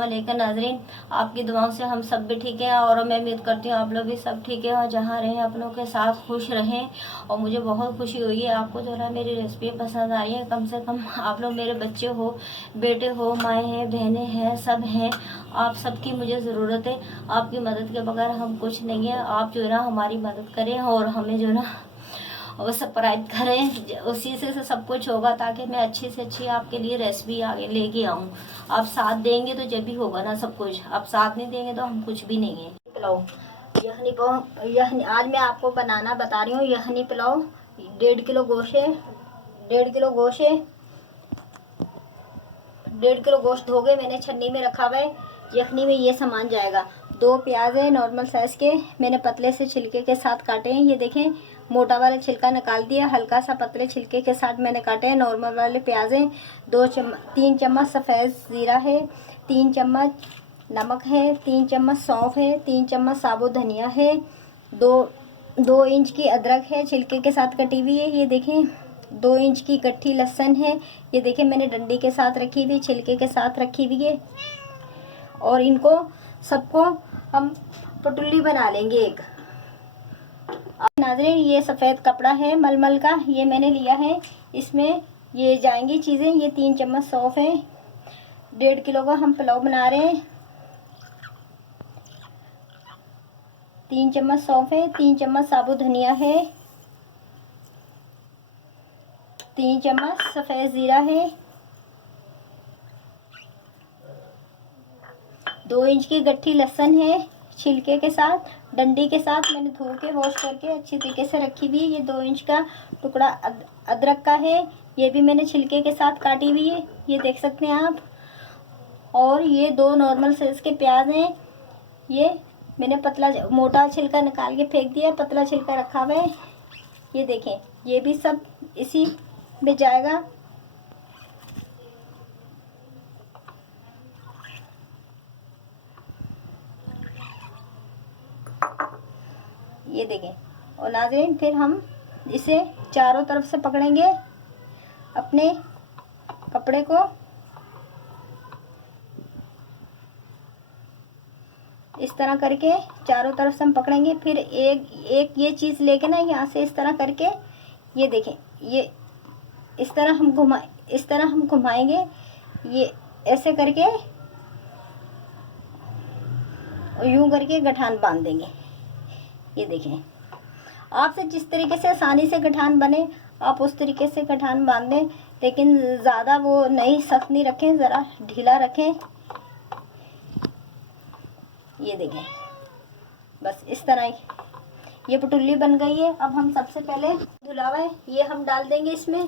वालेकुम नाज़रीन, आपकी दुआओं से हम सब भी ठीक हैं और मैं उम्मीद करती हूँ आप लोग भी सब ठीक है और जहाँ रहें अपनों के साथ खुश रहें। और मुझे बहुत खुशी हुई है आपको जो है मेरी रेसिपी पसंद आई है। कम से कम आप लोग मेरे बच्चे हो, बेटे हो, माएँ हैं, बहनें हैं, सब हैं। आप सबकी मुझे ज़रूरत है। आपकी मदद के बगैर हम कुछ नहीं है। आप जो है ना हमारी मदद करें और हमें जो है ना वो सब्सक्राइब करें, उसी से सब कुछ होगा ताकि मैं अच्छी से अच्छी आपके लिए रेसिपी आगे लेके आऊँ। आप साथ देंगे तो जब भी होगा ना सब कुछ, आप साथ नहीं देंगे तो हम कुछ भी नहीं है। पुलाव यखनी को यखनी आज मैं आपको बनाना बता रही हूँ। यखनी पुलाव 1.5 किलो गोश्त है, 1.5 किलो गोश्त है, 1.5 किलो गोश्त धो के मैंने छन्नी में रखा हुआ है। यखनी में ये सामान जाएगा। 2 प्याज है नॉर्मल साइज़ के, मैंने पतले से छिलके के साथ काटे हैं। ये देखें, मोटा वाला छिलका निकाल दिया, हल्का सा पतले छिलके के साथ मैंने काटे हैं। नॉर्मल वाले प्याज हैं। 3 चम्मच सफ़ेद ज़ीरा है, 3 चम्मच नमक है, 3 चम्मच सौंफ है, 3 चम्मच साबुत धनिया है, 2 इंच की अदरक है छिलके के साथ कटी हुई है। ये देखें 2 इंच की गट्ठी लहसुन है। ये देखें मैंने डंडी के साथ रखी हुई, छिलके के साथ रखी हुई है। और इनको सबको हम पटुल्ली बना लेंगे एक। अब नाज़रीन ये सफ़ेद कपड़ा है मलमल का, ये मैंने लिया है। इसमें ये जाएंगी चीज़ें। ये 3 चम्मच सौंफ है, 1.5 किलो का हम पुलाव बना रहे हैं। 3 चम्मच सौंफ है, 3 चम्मच साबुत धनिया है, 3 चम्मच सफ़ेद ज़ीरा है, 2 इंच की गट्ठी लहसुन है छिलके के साथ, डंडी के साथ मैंने धो के वॉश करके अच्छी तरीके से रखी हुई है। ये 2 इंच का टुकड़ा अदरक का है, ये भी मैंने छिलके के साथ काटी हुई है, ये देख सकते हैं आप। और ये 2 नॉर्मल साइज़ के प्याज हैं। ये मैंने पतला मोटा छिलका निकाल के फेंक दिया, पतला छिलका रखा हुआ है। ये देखें, ये भी सब इसी में जाएगा। ये देखें। और नाज़रीन फिर हम इसे चारों तरफ से पकड़ेंगे अपने कपड़े को, इस तरह करके चारों तरफ से हम पकड़ेंगे। फिर एक ये चीज़ लेके ना यहाँ से इस तरह करके, ये देखें, ये इस तरह हम घुमाएंगे, ये ऐसे करके और यूं करके गठान बांध देंगे। ये देखें, आपसे जिस तरीके से आसानी से गठान बने आप उस तरीके से गठान बांध दें, लेकिन ज़्यादा वो नहीं सख्त नहीं रखें, ज़रा ढीला रखें। ये देखें, बस इस तरह ही ये पटुल्ली बन गई है। अब हम सबसे पहले धुलावा है ये हम डाल देंगे इसमें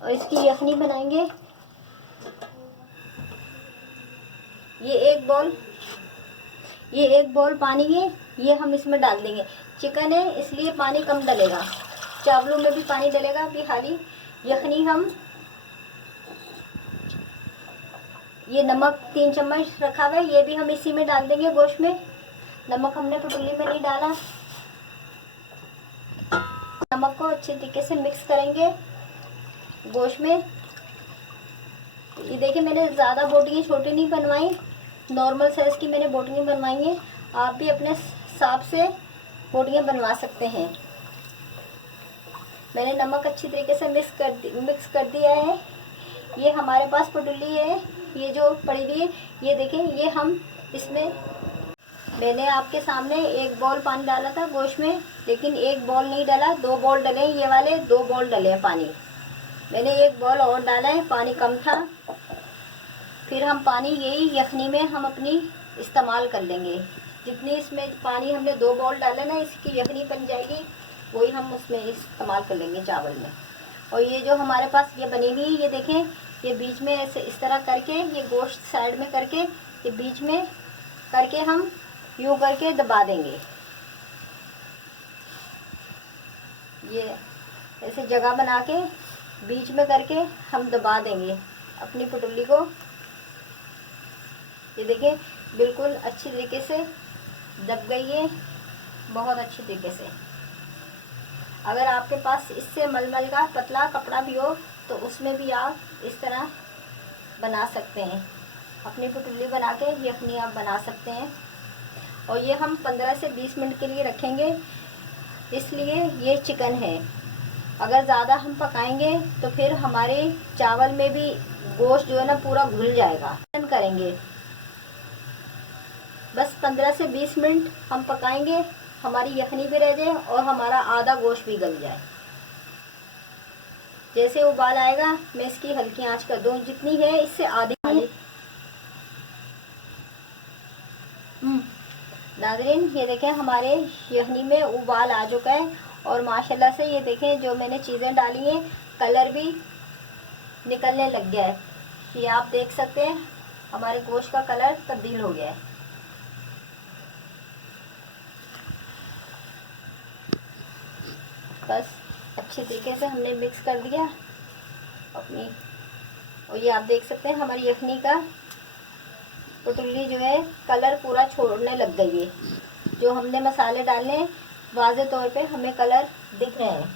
और इसकी यखनी बनाएंगे। ये एक बॉल पानी है, ये हम इसमें डाल देंगे। चिकन है इसलिए पानी कम डलेगा, चावलों में भी पानी डलेगा। अभी हाली यखनी हम, ये नमक 3 चम्मच रखा हुआ है, ये भी हम इसी में डाल देंगे गोश्त में। नमक हमने पटुल्ली में नहीं डाला। नमक को अच्छे तरीके से मिक्स करेंगे गोश्त में। ये देखिए मैंने ज़्यादा बोटियाँ छोटी नहीं बनवाई, नॉर्मल साइज़ की मैंने बोटियाँ बनवाई हैं। आप भी अपने हिसाब से बोटियाँ बनवा सकते हैं। मैंने नमक अच्छी तरीके से मिक्स कर दिया है। ये हमारे पास पटुल्ली है, ये जो पड़ी हुई है। ये देखें, ये हम इसमें, मैंने आपके सामने 1 बॉल पानी डाला था गोश्त में, लेकिन 1 बॉल नहीं डाला, 2 बॉल डले। ये वाले 2 बॉल डले हैं पानी, मैंने 1 बॉल और डाला है, पानी कम था। फिर हम पानी यही यखनी में हम अपनी इस्तेमाल कर लेंगे। जितनी इसमें पानी हमने 2 बॉल डाला ना, इसकी यखनी बन जाएगी, वही हम उसमें इस्तेमाल कर लेंगे चावल में। और ये जो हमारे पास ये बनी हुई है, ये देखें, ये बीच में ऐसे इस तरह करके, ये गोश्त साइड में करके, ये बीच में करके हम यूँ करके दबा देंगे। ये ऐसे जगह बना के बीच में करके हम दबा देंगे अपनी पटुल्ली को। ये देखिए बिल्कुल अच्छी तरीके से दब गई है, बहुत अच्छी तरीके से। अगर आपके पास इससे मलमल का पतला कपड़ा भी हो तो उसमें भी आप इस तरह बना सकते हैं। अपनी पुटुल्ली बना के यखनी आप बना सकते हैं। और ये हम 15 से 20 मिनट के लिए रखेंगे, इसलिए ये चिकन है। अगर ज़्यादा हम पकाएंगे तो फिर हमारे चावल में भी गोश्त जो है ना पूरा घुल जाएगा। करेंगे बस 15 से 20 मिनट हम पकाएंगे, हमारी यखनी भी रह जाए और हमारा आधा गोश्त भी गल जाए। जैसे उबाल आएगा मैं इसकी हल्की आंच कर दूँ, जितनी है इससे आधी। नाज़रीन ये देखें हमारे यखनी में उबाल आ चुका है और माशाल्लाह से ये देखें जो मैंने चीज़ें डाली हैं कलर भी निकलने लग गया है। ये आप देख सकते हैं हमारे गोश्त का कलर तब्दील हो गया है। बस अच्छी तरीके से हमने मिक्स कर दिया अपनी, और ये आप देख सकते हैं हमारी यखनी का पुटुल्ली जो है कलर पूरा छोड़ने लग गई है। जो हमने मसाले डाले वाज़े तौर पे हमें कलर दिख रहे हैं।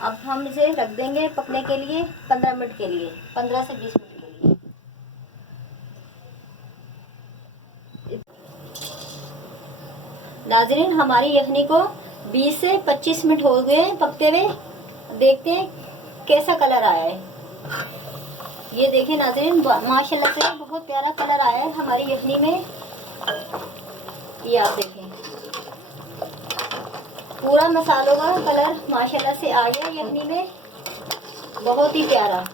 अब हम इसे रख देंगे पकने के लिए 15 मिनट के लिए, 15 से 20 मिनट के लिए। नाज़रीन हमारी यखनी को 20 से 25 मिनट हो गए पकते हुए। देखते हैं कैसा कलर आया है। ये देखें नाज़रीन माशाल्लाह से बहुत प्यारा कलर आया है हमारी यखनी में। ये आप देखें पूरा मसालों का कलर माशाल्लाह से आ गया यखनी में, बहुत ही प्यारा,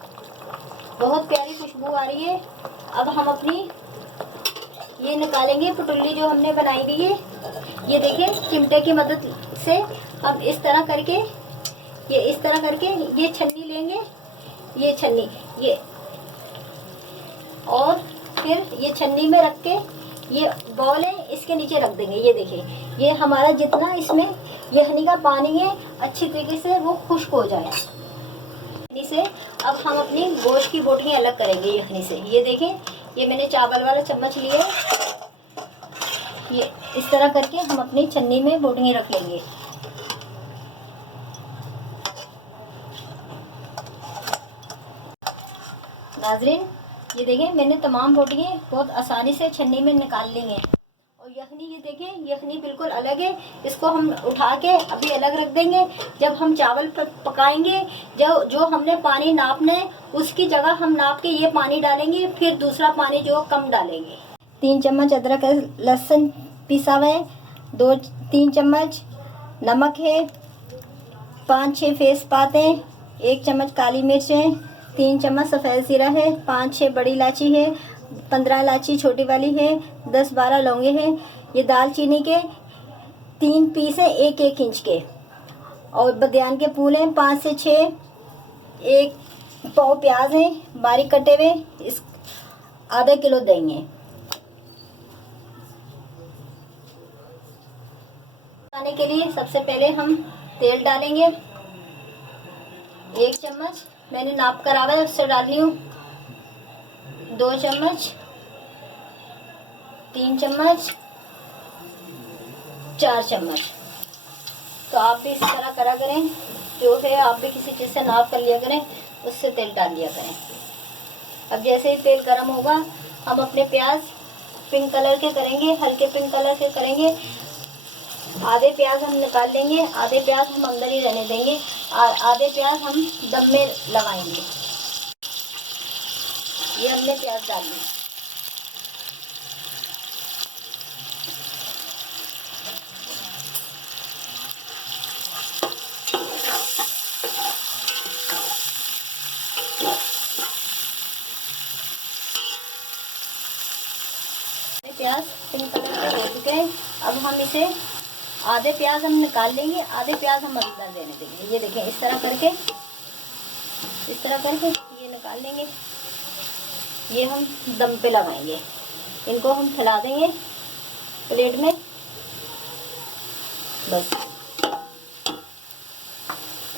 बहुत प्यारी खुशबू आ रही है। अब हम अपनी ये निकालेंगे पुटुल्ली जो हमने बनाई हुई है। ये देखें चिमटे की मदद से हम इस तरह करके ये छन्नी लेंगे, ये छन्नी ये, और फिर ये छन्नी में रख के ये बॉल है इसके नीचे रख देंगे। ये देखिए ये हमारा जितना इसमें यखनी का पानी है अच्छी तरीके से वो खुश्क हो जाए यखनी से। अब हम अपनी गोश्त की बोटियाँ अलग करेंगे यखनी से। ये देखें ये मैंने चावल वाला चम्मच लिए, ये इस तरह करके हम अपनी छन्नी में बोटियाँ रख लेंगे। नाज़रीन ये देखें मैंने तमाम बोटियाँ बहुत आसानी से छन्नी में निकाल ली हैं। और यखनी ये देखें यखनी बिल्कुल अलग है, इसको हम उठा के अभी अलग रख देंगे। जब हम चावल पकाएंगे जो हमने पानी नापना है उसकी जगह हम नाप के ये पानी डालेंगे, फिर दूसरा पानी जो कम डालेंगे। 3 चम्मच अदरक लहसुन पिसा हुआ है, 2-3 चम्मच नमक है, 5-6 तेज़पात हैं, 1 चम्मच काली मिर्च है, 3 चम्मच सफ़ेद ज़ीरा है, 5-6 बड़ी इलायची है, 15 इलायची छोटी वाली है, 10-12 लौंगे हैं। ये दालचीनी के 3 पीस हैं 1-1 इंच के, और बदियान के फूल हैं 5 से 6, 1 पाव प्याज हैं बारीक कटे हुए, इस आधा किलो देंगे। बनाने के लिए सबसे पहले हम तेल डालेंगे। 1 चम्मच मैंने नाप करा हुआ है उससे डाल रही हूँ, 2 चम्मच, 3 चम्मच, 4 चम्मच। तो आप भी इसी तरह करा करें, जो है आप भी किसी चीज़ से नाप कर लिया करें, उससे तेल डाल लिया करें। अब जैसे ही तेल गर्म होगा हम अपने प्याज पिंक कलर के करेंगे, हल्के पिंक कलर के करेंगे। आधे प्याज हम निकाल लेंगे, आधे प्याज हम अंदर ही रहने देंगे, आधे प्याज हम दम में लगाएंगे। ये हमने प्याज डाल दी। प्याज पिंक कलर के हो चुके हैं। अब हम इसे आधे प्याज हम निकाल लेंगे, आधे प्याज हम अंदर देने देंगे। ये देखें इस तरह करके ये निकाल लेंगे। ये हम दम पे लगाएंगे, इनको हम फैला देंगे प्लेट में। बस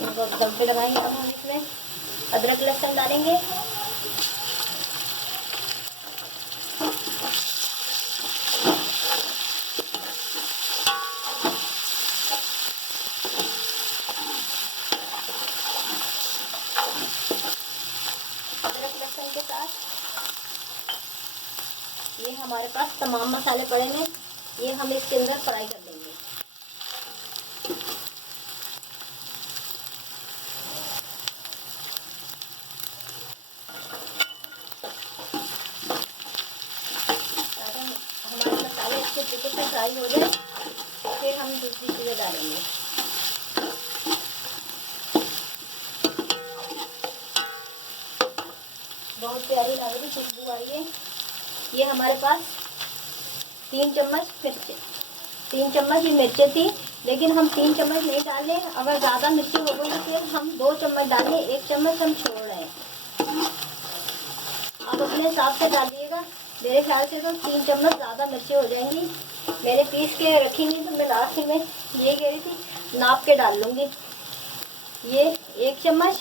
इनको दम पे लगाएंगे। अब हम इसमें अदरक लहसुन डालेंगे। मसाले पड़े हैं, ये हम इसके अंदर फ्राई कर देंगे। हमारे मसाले अच्छे तरीके से फ्राई हो जाए, फिर हम दूसरी चीज़ें डालेंगे। बहुत प्यारी लग रही खुशबू आई है। ये हमारे पास 3 चम्मच मिर्ची, 3 चम्मच ही मिर्चें थी, लेकिन हम 3 चम्मच नहीं डालें। अगर ज़्यादा मिर्ची हो गई तो फिर हम 2 चम्मच डालें, 1 चम्मच हम छोड़ रहे हैं। आप अपने हिसाब से डालिएगा। मेरे ख्याल से तो 3 चम्मच ज़्यादा मिर्ची हो जाएंगी। मैंने पीस के रखी नहीं, तो मैं लास्ट में ये कह रही थी नाप के डाल लूँगी। ये 1 चम्मच,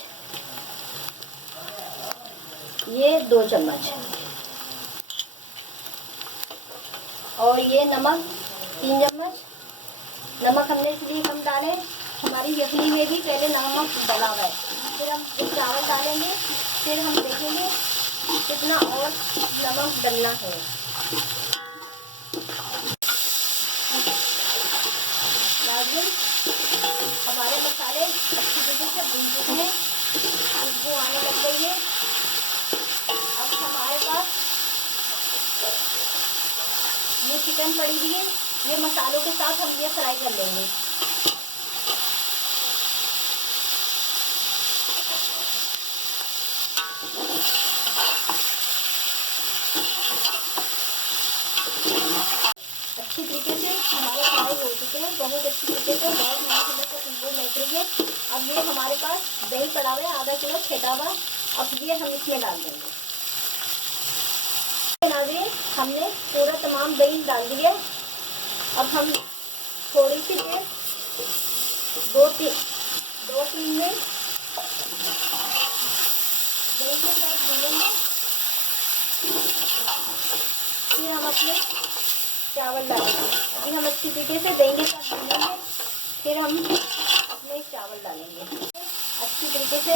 ये 2 चम्मच, और ये नमक 3 चम्मच। नमक हमने इसलिए कम डाले, हमारी यखनी में भी पहले नमक डला हुआ है। फिर हम जब चावल डालेंगे फिर हम देखेंगे कितना और नमक डलना है। हमारे मसाले अच्छी तरीके से भून चुके हैं, खुशबू आने लग गई है। अब हमारे पास ये चिकन पड़ी हुई है, ये मसालों के साथ हम ये फ्राई कर लेंगे। अच्छी तरीके से हमारे फ्राई हो चुके हैं, बहुत अच्छी तरीके से, बहुत नई खुशबू मिल रही है। अब ये हमारे पास दही पड़ा हुआ है, आधा किलो छेदा हुआ। अब ये हम इसमें डाल देंगे। हमने पूरा तमाम दही डाल दिया। अब हम थोड़ी सी देर 2-3 मिनट दही के साथ भूनेंगे। फिर हम अपने चावल डालेंगे। अभी हम अच्छी तरीके से दही के साथ भूनेंगे, फिर हम अपने चावल डालेंगे। अच्छी तरीके से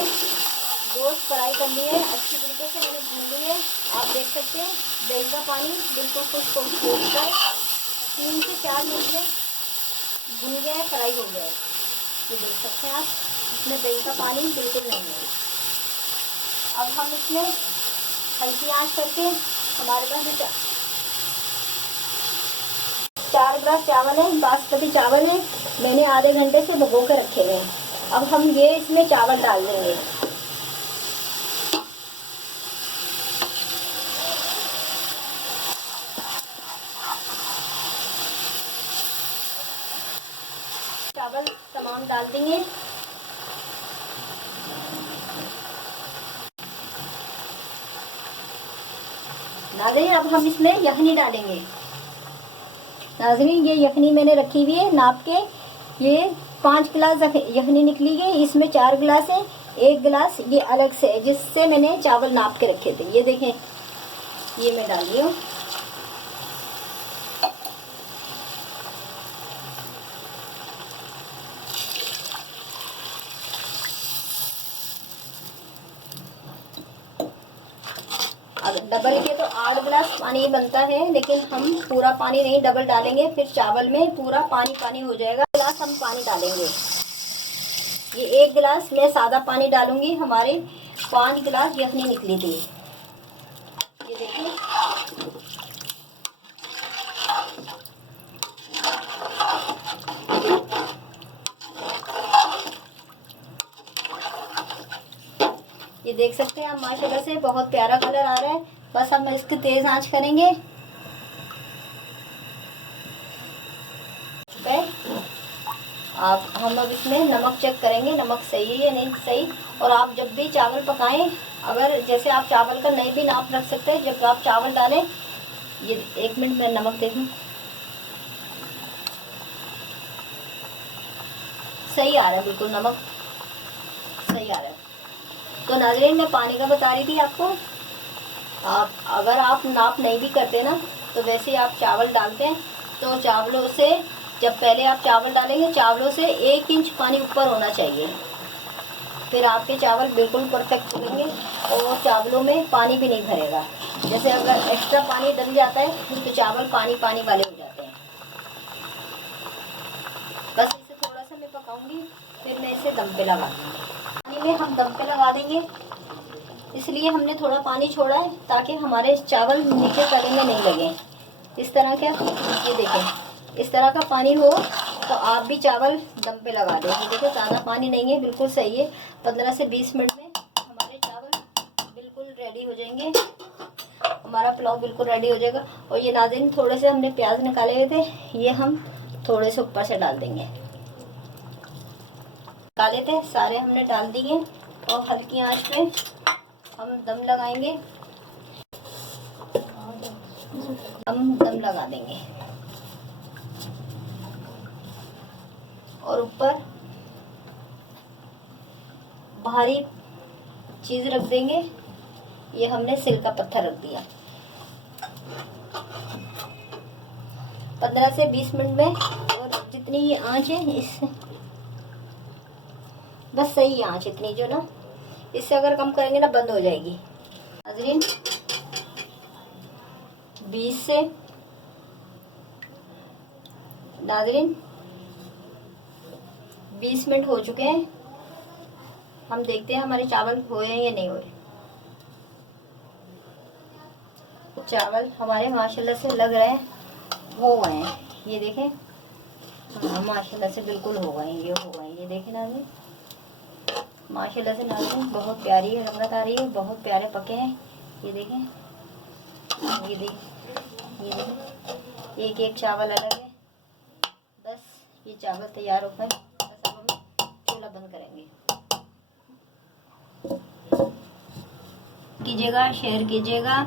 गोश्त फ्राई कर लिए, अच्छी तरीके से मैंने भून लिए। आप देख सकते हैं दही का पानी बिल्कुल खुश्क हो चुका है। 3 से 4 मिनट में भुन गया है, फ्राई हो गया है। ये देख सकते हैं आप, इसमें दही का पानी बिल्कुल नहीं है। अब हम इसमें हल्की आंच करके, हमारे पास 4 गिलास चावल है, बासमती चावल है, मैंने आधे घंटे से भिगो के रखे हुए हैं। अब हम ये इसमें चावल डाल देंगे। चावल तमाम डाल देंगे। नाज़रीन अब हम इसमें यखनी डालेंगे। नाज़रीन ये यखनी मैंने रखी हुई है नाप के, ये 5 गिलास यखनी निकली गई, इसमें 4 गिलास है, 1 गिलास ये अलग से है जिससे मैंने चावल नाप के रखे थे। ये देखें, ये मैं डाल रही हूँ। डबल के तो 8 गिलास पानी बनता है, लेकिन हम पूरा पानी नहीं डबल डालेंगे, फिर चावल में पूरा पानी पानी हो जाएगा। गिलास हम पानी डालेंगे। ये 1 गिलास मैं सादा पानी डालूंगी। हमारे 5 गिलास यखनी निकली थी। ये देखिए, ये देख सकते हैं आप, माशाल्लाह से बहुत प्यारा कलर आ रहा है। बस अब हम इसकी तेज आंच करेंगे। हम अब इसमें नमक चेक करेंगे, नमक सही है या नहीं सही। और आप जब भी चावल पकाएं, अगर जैसे आप चावल का नहीं भी नाप रख सकते हैं, जब आप चावल डालें, ये 1 मिनट में नमक देखूं, सही आ रहा है, बिल्कुल नमक सही आ रहा है। तो नाज़रीन मैं पानी का बता रही थी आपको। आप अगर आप नाप नहीं भी करते ना, तो वैसे ही आप चावल डालते हैं, तो चावलों से जब पहले आप चावल डालेंगे, चावलों से 1 इंच पानी ऊपर होना चाहिए, फिर आपके चावल बिल्कुल परफेक्ट बनेंगे और चावलों में पानी भी नहीं भरेगा। जैसे अगर एक्स्ट्रा पानी डल जाता है तो चावल पानी पानी वाले हो जाते हैं। बस इसे थोड़ा सा मैं पकाऊंगी, फिर मैं इसे दम पे लगा दूँगी। पानी में हम दम पे लगा देंगे, इसलिए हमने थोड़ा पानी छोड़ा है ताकि हमारे चावल नीचे तले में नहीं लगे। इस तरह का, ये देखें, इस तरह का पानी हो तो आप भी चावल दम पे लगा दें। ये देखो ज़्यादा पानी नहीं है, बिल्कुल सही है। 15 से 20 मिनट में हमारे चावल बिल्कुल रेडी हो जाएंगे, हमारा पुलाव बिल्कुल रेडी हो जाएगा। और ये नाज़रीन, थोड़े से हमने प्याज निकाले हुए थे, ये हम थोड़े से ऊपर से डाल देंगे। निकाले थे सारे हमने डाल दिए और हल्की आंच पे हम दम लगाएंगे, हम दम लगा देंगे और ऊपर भारी चीज़ रख देंगे। ये हमने सिल का पत्थर रख दिया। 15 से 20 मिनट में, और जितनी ये आंच है इससे बस सही आंच इतनी, जो ना इससे अगर कम करेंगे ना बंद हो जाएगी। नाज़रीन 20 मिनट हो चुके हैं। हम देखते हैं हमारे चावल हुए हैं या नहीं हुए। चावल हमारे माशाल्लाह से लग रहे हैं हो गए हैं, ये देखें। हाँ माशाल्लाह से बिल्कुल हो गए हैं, ये हो गए। ये देखें नाज़रीन, माशाल्लाह से नाज़रीन बहुत प्यारी है रंगत आ रही है, बहुत प्यारे पके हैं। ये देखें, ये देखें, ये देखें, एक एक चावल अलग है। बस ये चावल तैयार होकर बस अब हम चूल्हा बंद करेंगे। कीजिएगा, शेयर कीजिएगा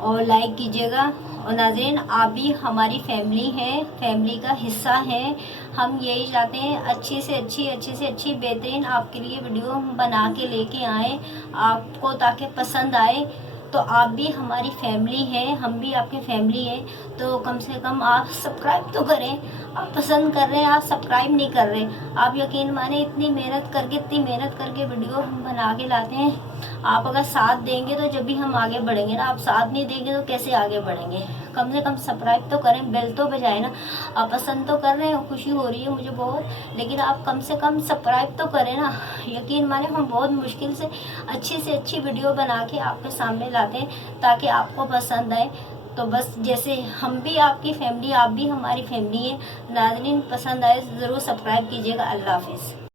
और लाइक कीजिएगा। और नाज़रीन, आप भी हमारी फैमिली हैं, फैमिली का हिस्सा हैं। हम यही चाहते हैं अच्छी से अच्छी बेहतरीन आपके लिए वीडियो बना के लेके आएँ आपको, ताकि पसंद आए। तो आप भी हमारी फैमिली हैं, हम भी आपकी फैमिली हैं, तो कम से कम आप सब्सक्राइब तो करें। आप पसंद कर रहे हैं, आप सब्सक्राइब नहीं कर रहे। आप यकीन माने इतनी मेहनत करके वीडियो हम बना के लाते हैं। आप अगर साथ देंगे तो जब भी हम आगे बढ़ेंगे ना, आप साथ नहीं देंगे तो कैसे आगे बढ़ेंगे। कम से कम सब्सक्राइब तो करें, बेल तो बजाए ना। आप पसंद तो कर रहे हैं, खुशी हो रही है मुझे बहुत, लेकिन आप कम से कम सब्सक्राइब तो करें ना। यकीन माने हम बहुत मुश्किल से अच्छी वीडियो बना के आपके सामने लाते हैं ताकि आपको पसंद आए। तो बस जैसे हम भी आपकी फैमिली, आप भी हमारी फैमिली है। नाज़रीन पसंद आए ज़रूर सब्सक्राइब कीजिएगा। अल्लाह हाफिज़।